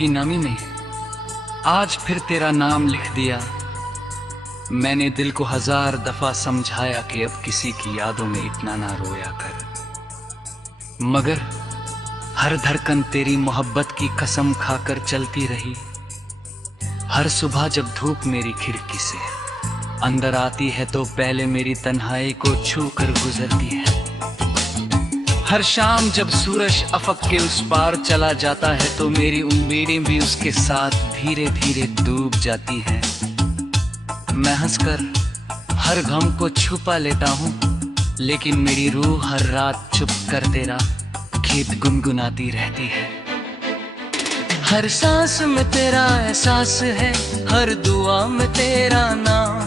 की नमी में आज फिर तेरा नाम लिख दिया। मैंने दिल को 1000 दफा समझाया कि अब किसी की यादों में इतना ना रोया कर, मगर हर धड़कन तेरी मोहब्बत की कसम खाकर चलती रही। हर सुबह जब धूप मेरी खिड़की से अंदर आती है तो पहले मेरी तन्हाई को छू कर गुजरती है। हर शाम जब सूरज अफक के उस पार चला जाता है तो मेरी उम्मीदें भी उसके साथ धीरे धीरे डूब जाती है। मैं हंसकर हर गम को छुपा लेता हूँ, लेकिन मेरी रूह हर रात चुप कर तेरा गीत गुनगुनाती रहती है। हर सांस में तेरा एहसास है, हर दुआ में तेरा नाम,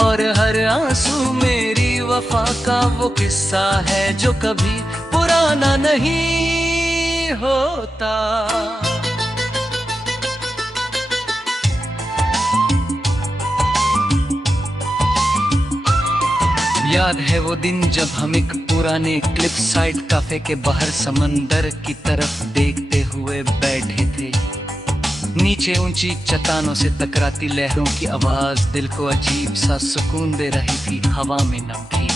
और हर आंसू मेरी वफा का वो किस्सा है जो कभी पुराना नहीं होता। याद है वो दिन जब हम एक पुराने क्लिफ साइड कैफे के बाहर समंदर की तरफ देखते हुए बैठे थे। नीचे ऊंची चट्टानों से टकराती लहरों की आवाज दिल को अजीब सा सुकून दे रही थी। हवा में नम थी,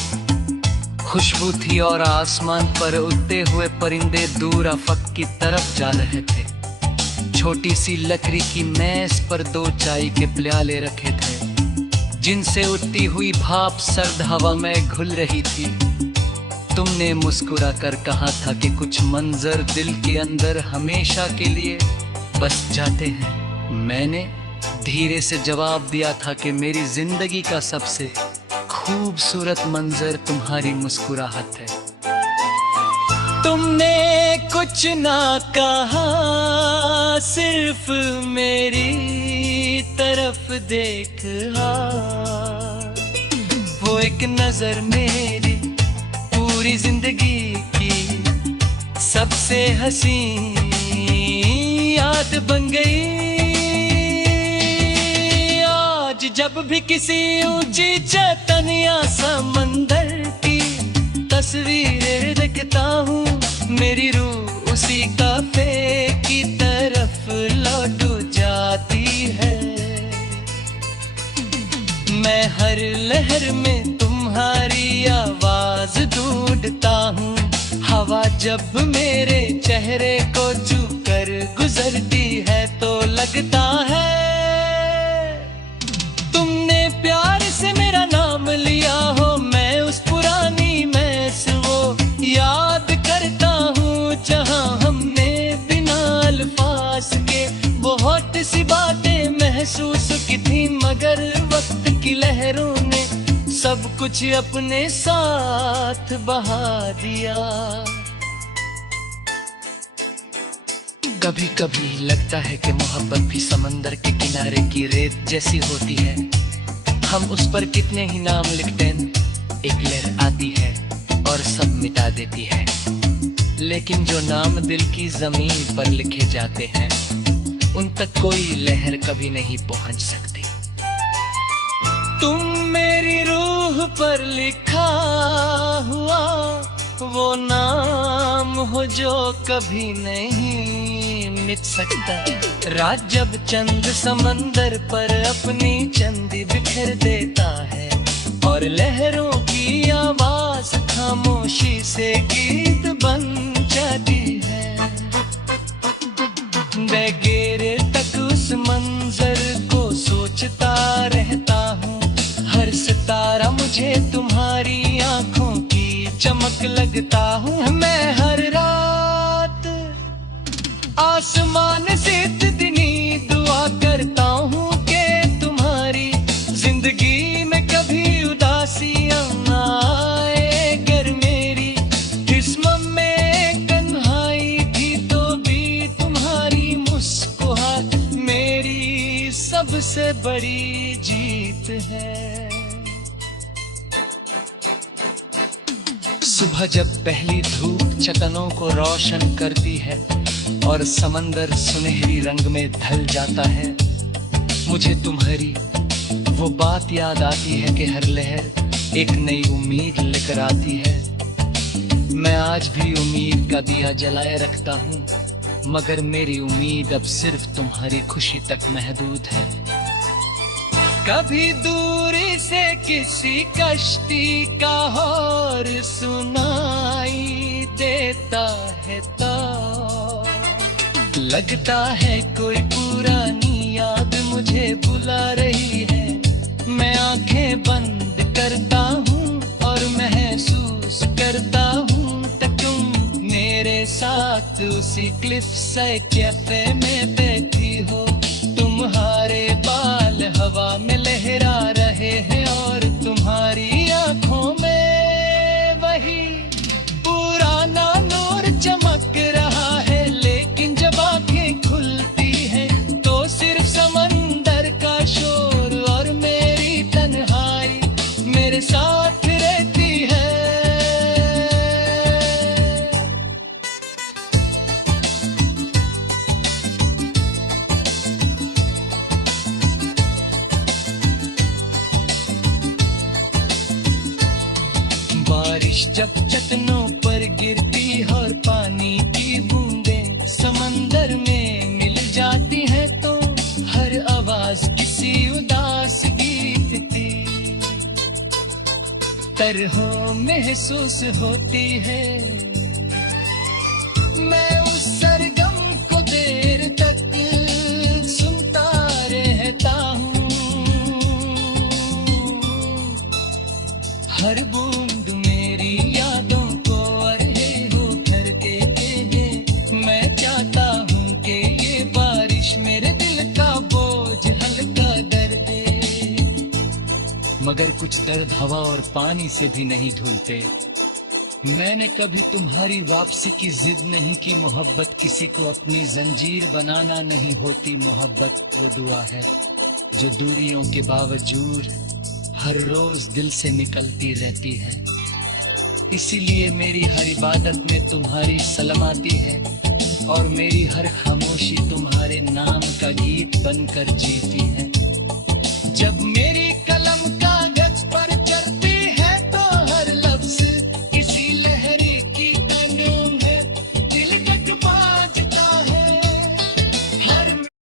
खुशबू थी और आसमान पर उड़ते हुए परिंदे दूर अफक की तरफ जा रहे थे। छोटी सी लकड़ी की मेज पर 2 चाय के प्याले रखे थे, जिनसे उठती हुई भाप सर्द हवा में घुल रही थी। तुमने मुस्कुरा कर कहा था कि कुछ मंजर दिल के अंदर हमेशा के लिए बस जाते हैं। मैंने धीरे से जवाब दिया था कि मेरी जिंदगी का सबसे खूबसूरत मंजर तुम्हारी मुस्कुराहट है। तुमने कुछ ना कहा, सिर्फ मेरी तरफ देखा। वो एक नजर मेरी पूरी जिंदगी की सबसे हसीन याद बन गई। आज जब भी किसी ऊंची चट्टान या समंदर की तस्वीरें देखता हूँ, मेरी रूह उसी कैफे की तरफ लौट जाती है। मैं हर लहर में तुम्हारी आवाज ढूंढता हूँ। हवा जब मेरे चेहरे को छू कर गुजरती है तो लगता है तुमने प्यार से मेरा नाम लिया हो। मैं उस पुरानी महस वो याद करता हूँ जहाँ हमने बिना अल्फाज के बहुत सी बातें महसूस की थी, मगर वक्त की लहरों ने सब कुछ अपने साथ बहा दिया। कभी कभी लगता है कि मोहब्बत भी समंदर के किनारे की रेत जैसी होती है। हम उस पर कितने ही नाम लिखते हैं, एक लहर आती है और सब मिटा देती है, लेकिन जो नाम दिल की जमीन पर लिखे जाते हैं उन तक कोई लहर कभी नहीं पहुंच सकती। तुम मेरी रूह पर लिखा हुआ वो नाम हो जो कभी नहीं मिट सकता। रात जब चंद समंदर पर अपनी चंदी बिखेर देता है और लहरों की आवाज खामोशी से गीत बन जाती है, बगैर तक उस मंजर को सोचता रहता हूँ। हर सितारा मुझे तुम्हारी आंखों की चमक लगता हूँ। मैं हर रात आसमान से इतनी दुआ करता हूँ कि तुम्हारी जिंदगी में कभी उदासियां ना आए। गर मेरी किस्मत में कन्हाई थी तो भी तुम्हारी मुस्कुराहट मेरी सबसे बड़ी जीत है। सुबह जब पहली धूप चट्टानों को रोशन करती है और समंदर सुनहरी रंग में ढल जाता है, मुझे तुम्हारी वो बात याद आती है कि हर लहर एक नई उम्मीद लेकर आती है। मैं आज भी उम्मीद का दिया जलाए रखता हूँ, मगर मेरी उम्मीद अब सिर्फ तुम्हारी खुशी तक महदूद है। कभी दूरी से किसी कश्ती का हौर सुनाई देता है तो लगता है कोई पुरानी याद मुझे बुला रही है। मैं आंखें बंद करता हूँ और महसूस करता हूँ तुम मेरे साथ उसी क्लिफ साइड कैफे में बैठी हो। तुम्हारे बाल हवा में लहरा रहे हैं और तुम्हारी आंखों में वही पुराना नूर चमक रहा है। लेकिन जब आंखें खुलती हैं तो सिर्फ समंदर का शोर और मेरी तन्हाई मेरे साथ रहती है। बारिश जब चटनों पर गिरती और पानी की बूंदें समंदर में मिल जाती हैं तो हर आवाज किसी उदास गीत की तरह महसूस होती है। मैं उस सरगम को देर तक सुनता रहता हूँ। हर बूंद मेरी यादों को अरहे हो कर देते हैं। मैं चाहता हूँ कि ये बारिश मेरे दिल का बोझ हल्का कर दे, मगर कुछ दर्द हवा और पानी से भी नहीं धुलते। मैंने कभी तुम्हारी वापसी की जिद नहीं की। मोहब्बत किसी को अपनी जंजीर बनाना नहीं होती। मोहब्बत वो दुआ है जो दूरियों के बावजूद हर रोज दिल से निकलती रहती है। इसीलिए मेरी हर इबादत में तुम्हारी सलामती है और मेरी हर खामोशी तुम्हारे नाम का गीत बनकर जीती है। जब मेरी कलम